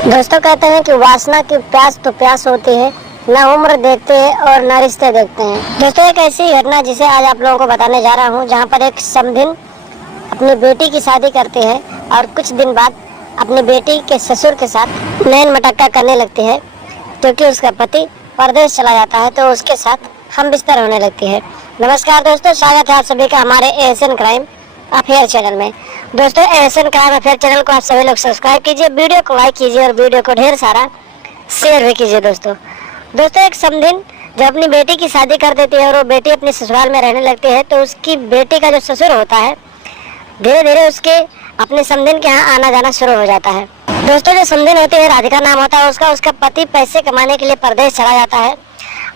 दोस्तों कहते हैं कि वासना की प्यास तो प्यास होती है, ना उम्र देखते हैं और ना रिश्ते देखते हैं। दोस्तों एक ऐसी घटना जिसे आज आप लोगों को बताने जा रहा हूं, जहां पर एक समधिन अपनी बेटी की शादी करती है और कुछ दिन बाद अपनी बेटी के ससुर के साथ नैन मटक्का करने लगती है, क्योंकि उसका पति परदेश चला जाता है तो उसके साथ हम बिस्तर होने लगती है। नमस्कार दोस्तों, स्वागत है आप सभी का हमारे एएसएन क्राइम अफेयर चैनल में। दोस्तों एएसएन क्राइम अफेयर चैनल को आप सभी लोग सब्सक्राइब कीजिए, वीडियो को लाइक कीजिए और वीडियो को ढेर सारा शेयर भी कीजिए। दोस्तों एक समधिन जब अपनी बेटी की शादी कर देती है और वो बेटी अपने ससुराल में रहने लगती है, तो उसकी बेटी का जो ससुर होता है धीरे धीरे उसके अपने समधिन के यहाँ आना जाना शुरू हो जाता है। दोस्तों जो समधिन होती है, राधिका नाम होता है उसका पति पैसे कमाने के लिए परदेश चला जाता है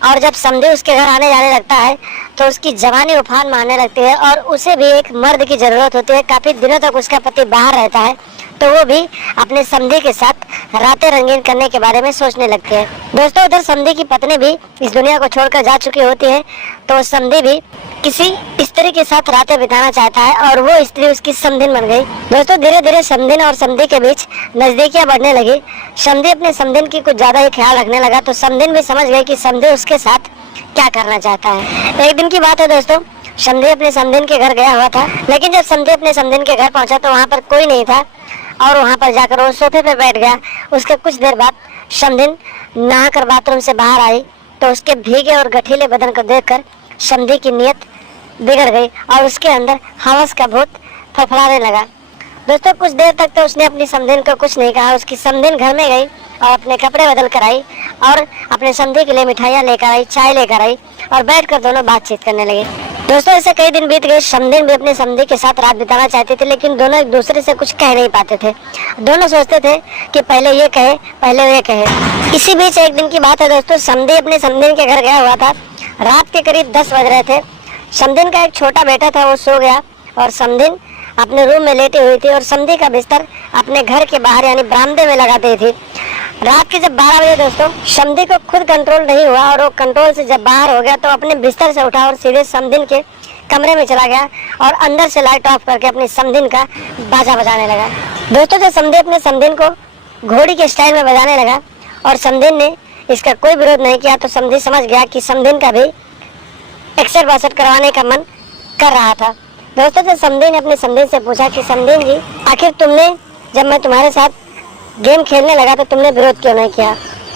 और जब समधी उसके घर आने जाने लगता है तो उसकी जवानी उफान मारने लगती है और उसे भी एक मर्द की जरूरत होती है। काफी दिनों तक उसका पति बाहर रहता है तो वो भी अपने समधी के साथ रातें रंगीन करने के बारे में सोचने लगती है। दोस्तों उधर समधी की पत्नी भी इस दुनिया को छोड़कर जा चुकी होती है, तो समधी भी किसी स्त्री के साथ रातें बिताना चाहता है और वो स्त्री उसकी समधिन बन गई। दोस्तों धीरे धीरे समधिन और समधी के बीच नजदीकियां बढ़ने लगी। समधी अपने समधिन की कुछ ज्यादा ही ख्याल रखने लगा, तो समधिन भी समझ गई कि समधी उसके साथ क्या करना चाहता है। एक दिन की बात है दोस्तों, समधी अपने समधिन के घर गया हुआ था, लेकिन जब समधी अपने समधिन के घर पहुंचा तो वहाँ पर कोई नहीं था और वहाँ पर जाकर वो सोफे पे बैठ गया। उसके कुछ देर बाद समधिन नहाकर बाथरूम से बाहर आई तो उसके भीगे और गठीले बदन को देखकर समधी की नीयत बिगड़ गई और उसके अंदर हवस का भूत फड़फड़ाने लगा। दोस्तों कुछ देर तक तो उसने अपनी समधिन को कुछ नहीं कहा। उसकी समधिन घर में गई और अपने कपड़े बदल कर आई और अपने समधी के लिए मिठाइयाँ लेकर आई, चाय लेकर आई और बैठकर दोनों बातचीत करने लगे। दोस्तों ऐसे कई दिन बीत गए। समधिन भी अपने समधी के साथ रात बिताना चाहती थी, लेकिन दोनों एक दूसरे से कुछ कह नहीं पाते थे। दोनों सोचते थे कि पहले ये कहे पहले वे कहे। इसी बीच एक दिन की बात है दोस्तों, समधी अपने समधिन के घर गया हुआ था। रात के करीब 10 बज रहे थे। समधिन का एक छोटा बेटा था, वो सो गया और समधिन अपने रूम में लेटी हुई थी और समधी का बिस्तर अपने घर के बाहर यानी बरामदे में लगा दी थी। रात के जब 12 बजे दोस्तों समधी को खुद कंट्रोल नहीं हुआ और वो कंट्रोल से जब बाहर हो गया तो अपने बिस्तर से उठा और सीधे समधिन के कमरे में चला गया और अंदर से लाइट ऑफ करके अपनी समधिन का बाजा बजाने लगा। दोस्तों जब समधी अपने समधिन को घोड़ी के स्टाइल में बजाने लगा और समधिन ने इसका कोई विरोध नहीं किया, तो समधी समझ गया कि समधिन का भी एक्सर बासठ करवाने का मन कर रहा था। दोस्तों जब समधी ने अपनी समधिन से पूछा कि समधिन जी, आखिर तुमने जब मैं तुम्हारे साथ गेम खेलने लगा तो तुमने विरोध क्यों नहीं किया।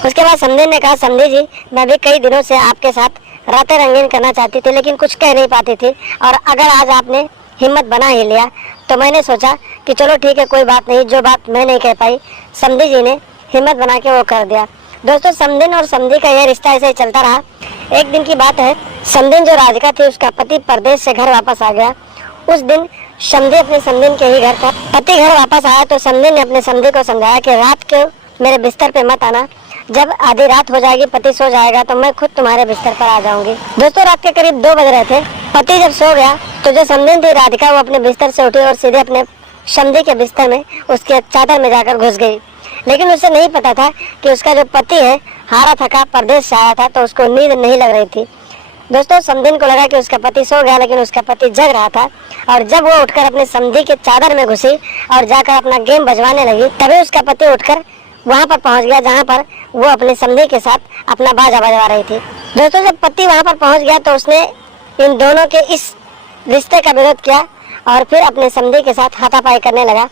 उसके बाद समधिन ने कहा, समधी जी मैं भी कई दिनों से आपके साथ रातें रंगीन करना चाहती थी, लेकिन कुछ कह नहीं पाती थी और अगर आज आपने हिम्मत बना ही लिया तो मैंने सोचा कि चलो ठीक है, कोई बात नहीं, जो बात मैं नहीं कह पाई समधी जी ने हिम्मत बना के वो कर दिया। दोस्तों समधिन और समधी का यह रिश्ता ऐसे ही चलता रहा। एक दिन की बात है, समधिन जो राधिका थी उसका पति परदेश से घर वापस आ गया। उस दिन समधी अपने समधिन के ही घर था। पति घर वापस आया तो समधिन ने अपने समधी को समझाया कि रात को मेरे बिस्तर पे मत आना, जब आधी रात हो जाएगी पति सो जाएगा तो मैं खुद तुम्हारे बिस्तर पर आ जाऊंगी। दोस्तों रात के करीब 2 बज रहे थे। पति जब सो गया तो जो समधिन थी राधिका वो अपने बिस्तर से उठी और सीधे अपने समधी के बिस्तर में उसके चादर में जाकर घुस गई। लेकिन उसे नहीं पता था कि उसका जो पति है हारा थका परदेश से आया था, तो उसको नींद नहीं लग रही थी। दोस्तों समधिन को लगा कि उसका पति सो गया, लेकिन उसका पति जग रहा था और जब वो उठकर अपने समधी के चादर में घुसी और जाकर अपना गेम बजवाने लगी, तभी उसका पति उठकर वहां पर पहुंच गया जहां पर वो अपने समधी के साथ अपना बाजा बजवा रही थी। दोस्तों जब पति वहां पर पहुंच गया तो उसने इन दोनों के इस रिश्ते का विरोध किया और फिर अपने समधी के साथ हाथापाई करने लगा।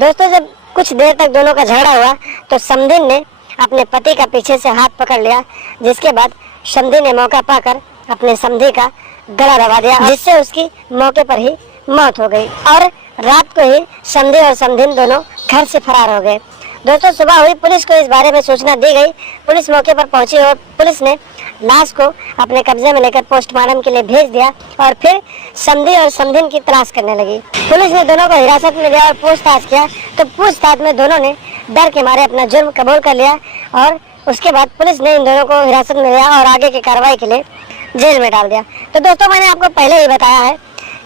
दोस्तों जब कुछ देर तक दोनों का झगड़ा हुआ तो समधिन ने अपने पति का पीछे से हाथ पकड़ लिया, जिसके बाद समधी ने मौका पाकर अपने समधी का गला दबा दिया, जिससे उसकी मौके पर ही मौत हो गई और रात को ही समधी और समधिन दोनों घर से फरार हो गए। दोस्तों सुबह हुई, पुलिस को इस बारे में सूचना दी गई। पुलिस मौके पर पहुंची और पुलिस ने लाश को अपने कब्जे में लेकर पोस्टमार्टम के लिए भेज दिया और फिर समधी और समधिन की तलाश करने लगी। पुलिस ने दोनों को हिरासत में लिया और पूछताछ किया, तो पूछताछ में दोनों ने डर के मारे अपना जुर्म कबूल कर लिया और उसके बाद पुलिस ने इन दोनों को हिरासत में लिया और आगे की कार्रवाई के लिए जेल में डाल दिया। तो दोस्तों मैंने आपको पहले ही बताया है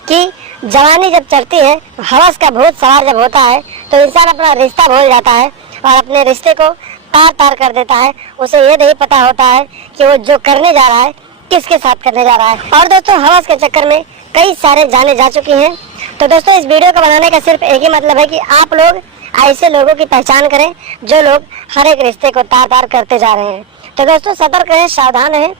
कि जवानी जब चढ़ती है, हवस का भूत सवार जब होता है तो इंसान अपना रिश्ता भूल जाता है और अपने रिश्ते को तार तार कर देता है। उसे ये नहीं पता होता है कि वो जो करने जा रहा है किसके साथ करने जा रहा है। और दोस्तों हवस के चक्कर में कई सारे जाने जा चुकी हैं। तो दोस्तों इस वीडियो को बनाने का सिर्फ एक ही मतलब है कि आप लोग ऐसे लोगों की पहचान करें जो लोग हर एक रिश्ते को तार तार करते जा रहे हैं। तो दोस्तों सतर्क रहें, सावधान रहें,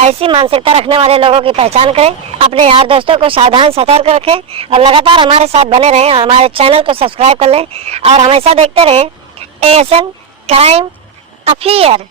ऐसी मानसिकता रखने वाले लोगों की पहचान करें, अपने यार दोस्तों को सावधान सतर्क रखें और लगातार हमारे साथ बने रहें। हमारे चैनल को सब्सक्राइब कर लें और हमेशा देखते रहें ASN क्राइम अफेयर।